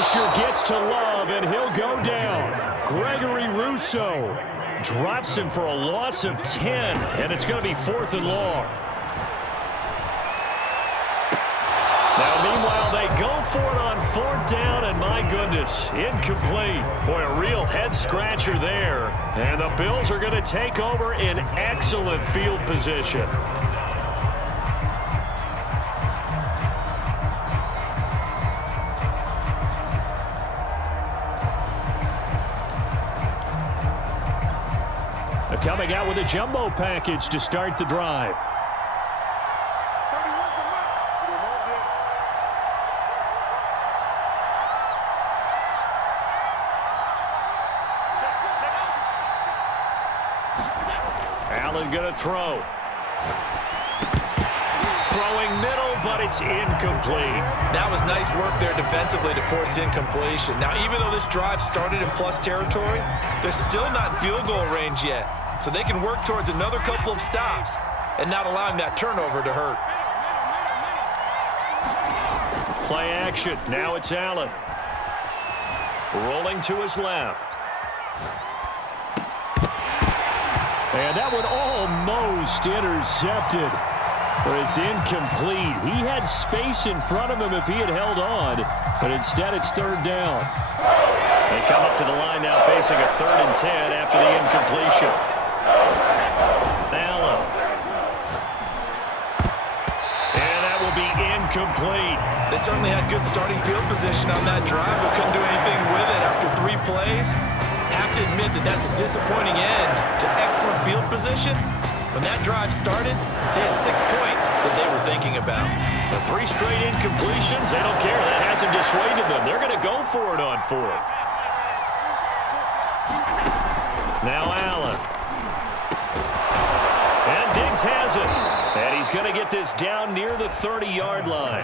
pressure gets to Love, and he'll go down. Gregory Rousseau drops him for a loss of 10, and it's going to be 4th and long. Now, meanwhile, they go for it on 4th down, and my goodness, incomplete. Boy, a real head-scratcher there. And the Bills are going to take over in excellent field position. Coming out with a jumbo package to start the drive. Allen going to throw. Throwing middle, but it's incomplete. That was nice work there defensively to force incompletion. Now, even though this drive started in plus territory, they're still not in field goal range yet. So they can work towards another couple of stops and not allowing that turnover to hurt. Play action. Now it's Allen. Rolling to his left. And that one almost intercepted. But it's incomplete. He had space in front of him if he had held on. But instead it's 3rd down. They come up to the line now facing a 3rd and 10 after the incompletion. Allen. And that will be incomplete. They certainly had good starting field position on that drive, but couldn't do anything with it after 3 plays. Have to admit that that's a disappointing end to excellent field position. When that drive started, they had 6 points that they were thinking about. The 3 straight incompletions, they don't care. That hasn't dissuaded them. They're going to go for it on 4th. Now Allen. And Diggs has it. And he's going to get this down near the 30-yard line.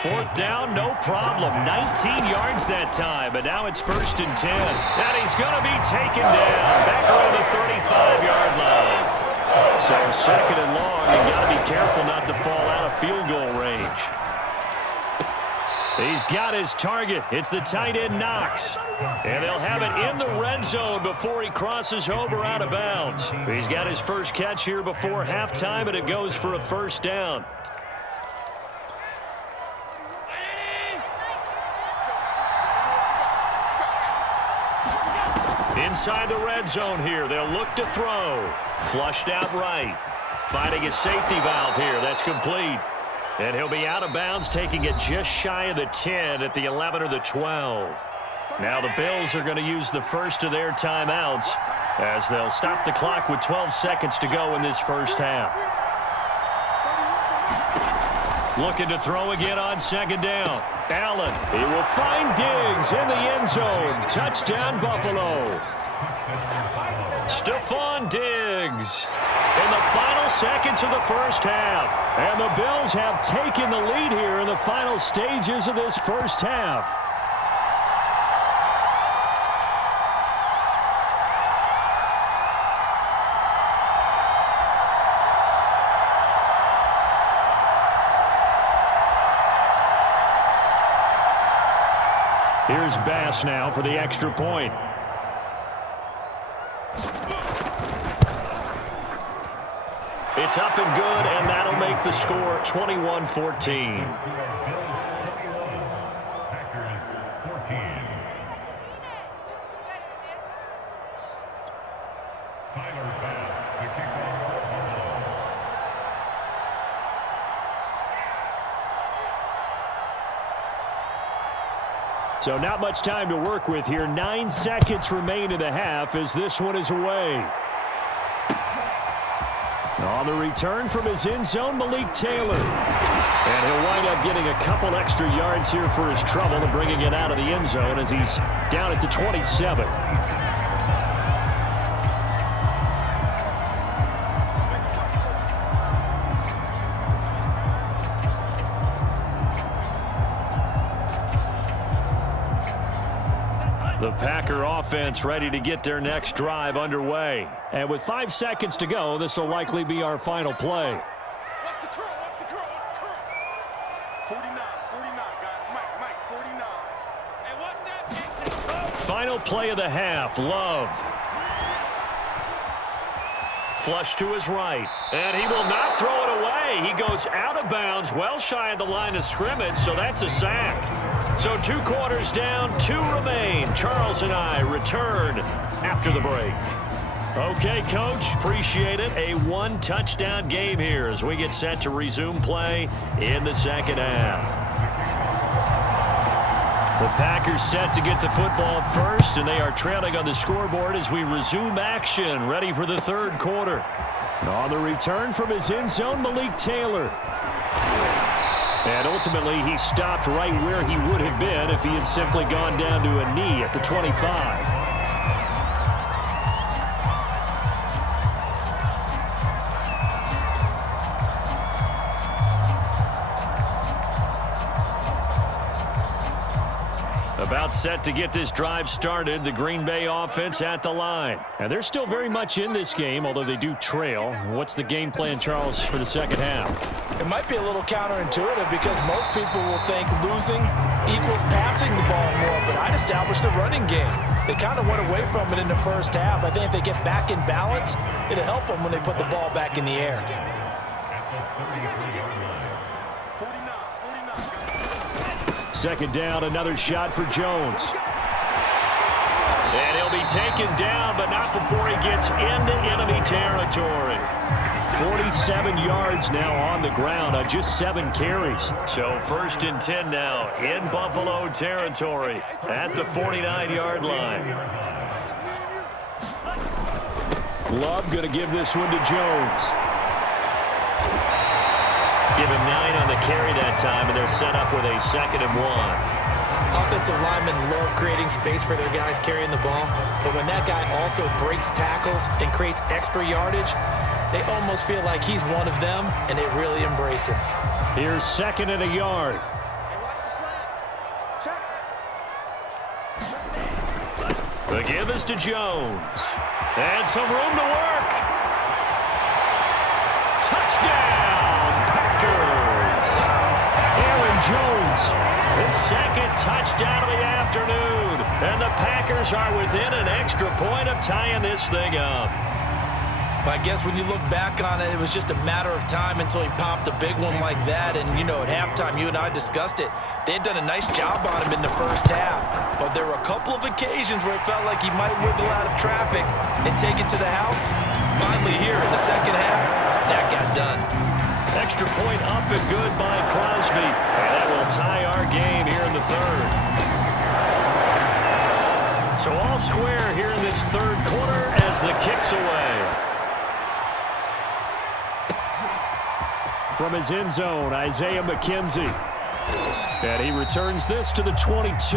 4th down, no problem. 19 yards that time, but now it's 1st and 10. And he's going to be taken down back around the 35-yard line. So 2nd and long, you got to be careful not to fall out of field goal range. He's got his target. It's the tight end Knox. And they'll have it in the red zone before he crosses over out of bounds. He's got his first catch here before halftime, and it goes for a 1st down. Inside the red zone here, they'll look to throw. Flushed out right. Finding his safety valve here. That's complete. And he'll be out of bounds, taking it just shy of the 10 at the 11 or the 12. Now the Bills are going to use the first of their timeouts as they'll stop the clock with 12 seconds to go in this first half. Looking to throw again on 2nd down. Allen, he will find Diggs in the end zone. Touchdown, Buffalo. Stephon Diggs in the final seconds of the first half. And the Bills have taken the lead here in the final stages of this first half. Here's Bass now for the extra point. It's up and good, and that'll make the score 21-14. So not much time to work with here. 9 seconds remain in the half as this one is away. On the return from his end zone, Malik Taylor. And he'll wind up getting a couple extra yards here for his trouble and bringing it out of the end zone as he's down at the 27. The Packer offense ready to get their next drive underway. And with 5 seconds to go, this will likely be our final play. What's the curl? What's the curl? What's the curl? 49, 49, guys. Mike, 49. Hey, Final play of the half, Love. Flush to his right, and he will not throw it away. He goes out of bounds, well shy of the line of scrimmage, so that's a sack. So 2 quarters down, 2 remain. Charles and I return after the break. Okay, Coach, appreciate it. A 1-touchdown game here as we get set to resume play in the second half. The Packers set to get the football first, and they are trailing on the scoreboard as we resume action, ready for the third quarter. On the return from his end zone, Malik Taylor. And ultimately, he stopped right where he would have been if he had simply gone down to a knee at the 25. About set to get this drive started, the Green Bay offense at the line. And they're still very much in this game, although they do trail. What's the game plan, Charles, for the second half? It might be a little counterintuitive because most people will think losing equals passing the ball more, but I'd establish the running game. They kind of went away from it in the first half. I think if they get back in balance, it'll help them when they put the ball back in the air. Second down, another shot for Jones. And he'll be taken down, but not before he gets into enemy territory. 47 yards now on the ground on just 7 carries. So 1st and 10 now in Buffalo territory at the 49-yard line. Love going to give this one to Jones. Give him 9 on the carry that time, and they're set up with a 2nd and 1. Offensive linemen love creating space for their guys carrying the ball, but when that guy also breaks tackles and creates extra yardage, they almost feel like he's one of them, and they really embrace him. Here's 2nd and a yard. The give is to Jones. And some room to work. Touchdown, Packers. Aaron Jones, his 2nd touchdown of the afternoon. And the Packers are within an extra point of tying this thing up. I guess when you look back on it, it was just a matter of time until he popped a big one like that. And, you know, at halftime, you and I discussed it. They had done a nice job on him in the first half. But there were a couple of occasions where it felt like he might wiggle out of traffic and take it to the house. Finally here in the second half, that got done. Extra point up and good by Crosby. And that will tie our game here in the third. So all square here in this third quarter as the kick's away. From his end zone, Isaiah McKenzie. And he returns this to the 22.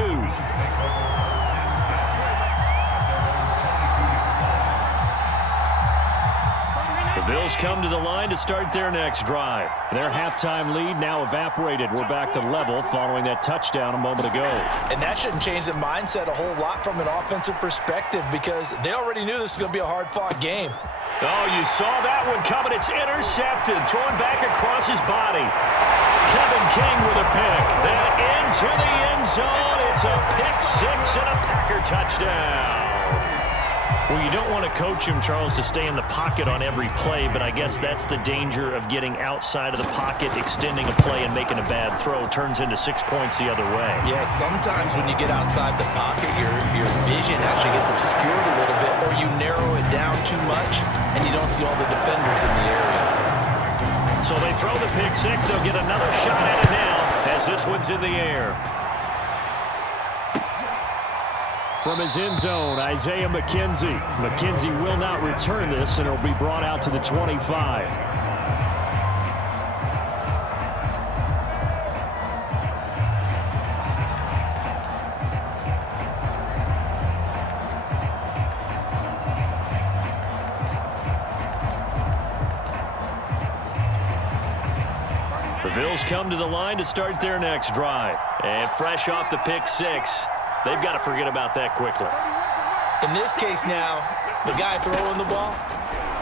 The Bills come to the line to start their next drive. Their halftime lead now evaporated. We're back to level following that touchdown a moment ago. And that shouldn't change the mindset a whole lot from an offensive perspective because they already knew this was going to be a hard-fought game. Oh, you saw that one coming. It's intercepted. Thrown back across his body. Kevin King with a pick. Then into the end zone. It's a pick 6 and a Packer touchdown. Well, you don't want to coach him, Charles, to stay in the pocket on every play, but I guess that's the danger of getting outside of the pocket, extending a play, and making a bad throw. Turns into 6 points the other way. Yeah, sometimes when you get outside the pocket, your vision actually gets obscured a little bit, or you narrow it down too much, and you don't see all the defenders in the area. So they throw the pick 6. They'll get another shot at it now as this one's in the air. From his end zone, Isaiah McKenzie. McKenzie will not return this, and it'll be brought out to the 25. The Bills come to the line to start their next drive. And fresh off the pick 6. They've got to forget about that quickly. In this case now, the guy throwing the ball,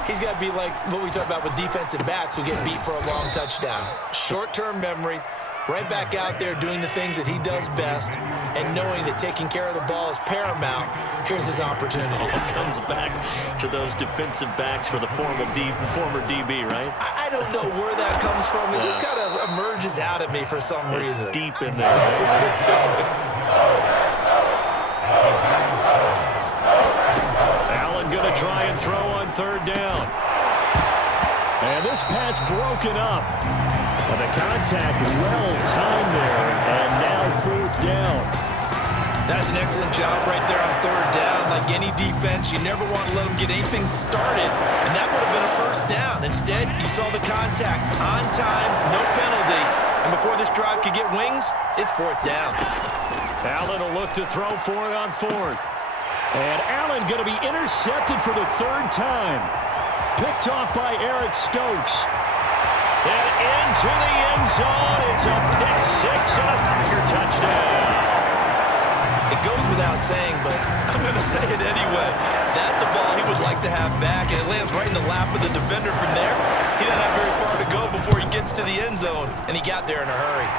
he's got to be like what we talk about with defensive backs who get beat for a long touchdown. Short-term memory, right back out there doing the things that he does best, and knowing that taking care of the ball is paramount, here's his opportunity. Comes back to those defensive backs for the former DB, right? I don't know where that comes from. It just kind of emerges out at me for some reason. Deep in there. Allen going to try and throw on third down. And this pass broken up. But the contact well-timed there, and now fourth down. That's an excellent job right there on third down. Like any defense, you never want to let them get anything started, and that would have been a first down. Instead, you saw the contact on time, no penalty, and before this drive could get wings, it's fourth down. Allen will look to throw for it on fourth. And Allen going to be intercepted for the third time. Picked off by Eric Stokes. And into the end zone. It's a pick six and a Packer touchdown. It goes without saying, but I'm going to say it anyway. That's a ball he would like to have back, and it lands right in the lap of the defender from there. He doesn't have very far to go before he gets to the end zone, and he got there in a hurry.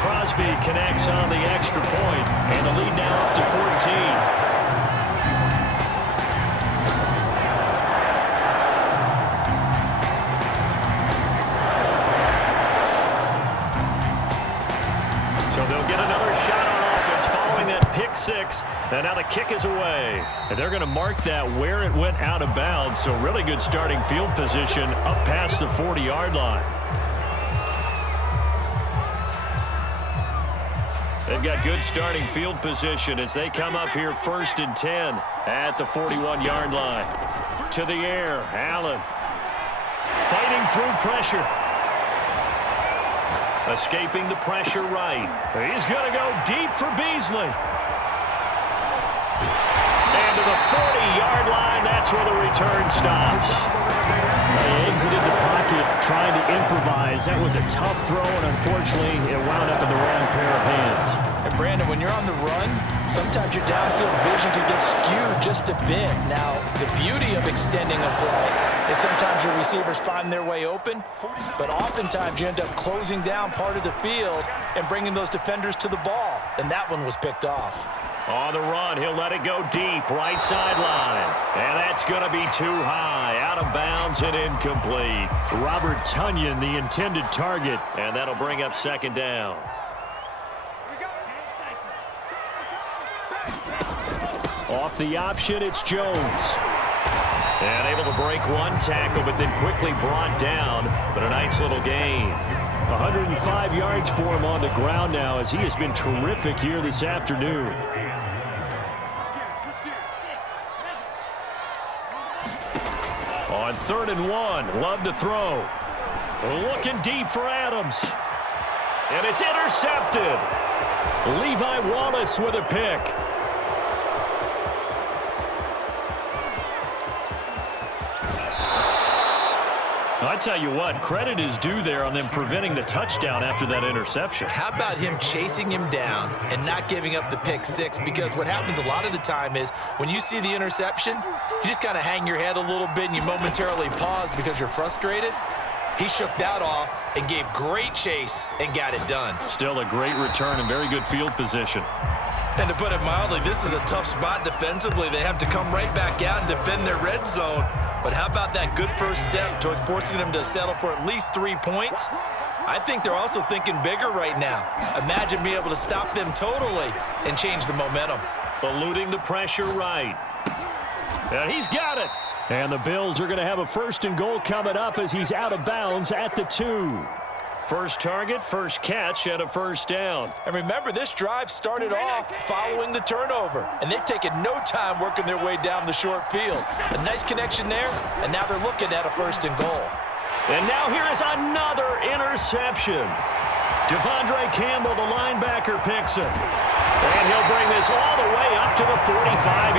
Crosby connects on the extra point, and the lead now up to 14. Six, and now the kick is away. And they're going to mark that where it went out of bounds, so really good starting field position up past the 40-yard line. They've got good starting field position as they come up here 1st and 10 at the 41-yard line. To the air, Allen fighting through pressure. Escaping the pressure right. He's going to go deep for Beasley. And to the 40-yard line, that's where the return stops. He exited the pocket trying to improvise. That was a tough throw, and unfortunately, it wound up in the wrong pair of hands. And Brandon, when you're on the run, sometimes your downfield vision can get skewed just a bit. Now, the beauty of extending a play is sometimes your receivers find their way open, but oftentimes you end up closing down part of the field and bringing those defenders to the ball, and that one was picked off. On the run, he'll let it go deep, right sideline. And that's going to be too high, out of bounds and incomplete. Robert Tonyan, the intended target. And that'll bring up second down. Off the option, it's Jones. And able to break one tackle, but then quickly brought down. But a nice little gain. 105 yards for him on the ground now as he has been terrific here this afternoon. On 3rd and 1, love to throw. Looking deep for Adams. And it's intercepted. Levi Wallace with a pick. I tell you what, credit is due there on them preventing the touchdown after that interception. How about him chasing him down and not giving up the pick six? Because what happens a lot of the time is when you see the interception, you just kind of hang your head a little bit and you momentarily pause because you're frustrated. He shook that off and gave great chase and got it done. Still a great return and very good field position. And to put it mildly, this is a tough spot defensively. They have to come right back out and defend their red zone. But how about that good first step towards forcing them to settle for at least 3 points? I think they're also thinking bigger right now. Imagine being able to stop them totally and change the momentum. Eluding the pressure right. And he's got it. And the Bills are going to have a 1st and goal coming up as he's out of bounds at the 2. First target, first catch, and a first down. And remember, this drive started off following the turnover, and they've taken no time working their way down the short field. A nice connection there, and now they're looking at a 1st and goal. And now here is another interception. Devondre Campbell, the linebacker, picks it. And he'll bring this all the way up to the 45-yard line.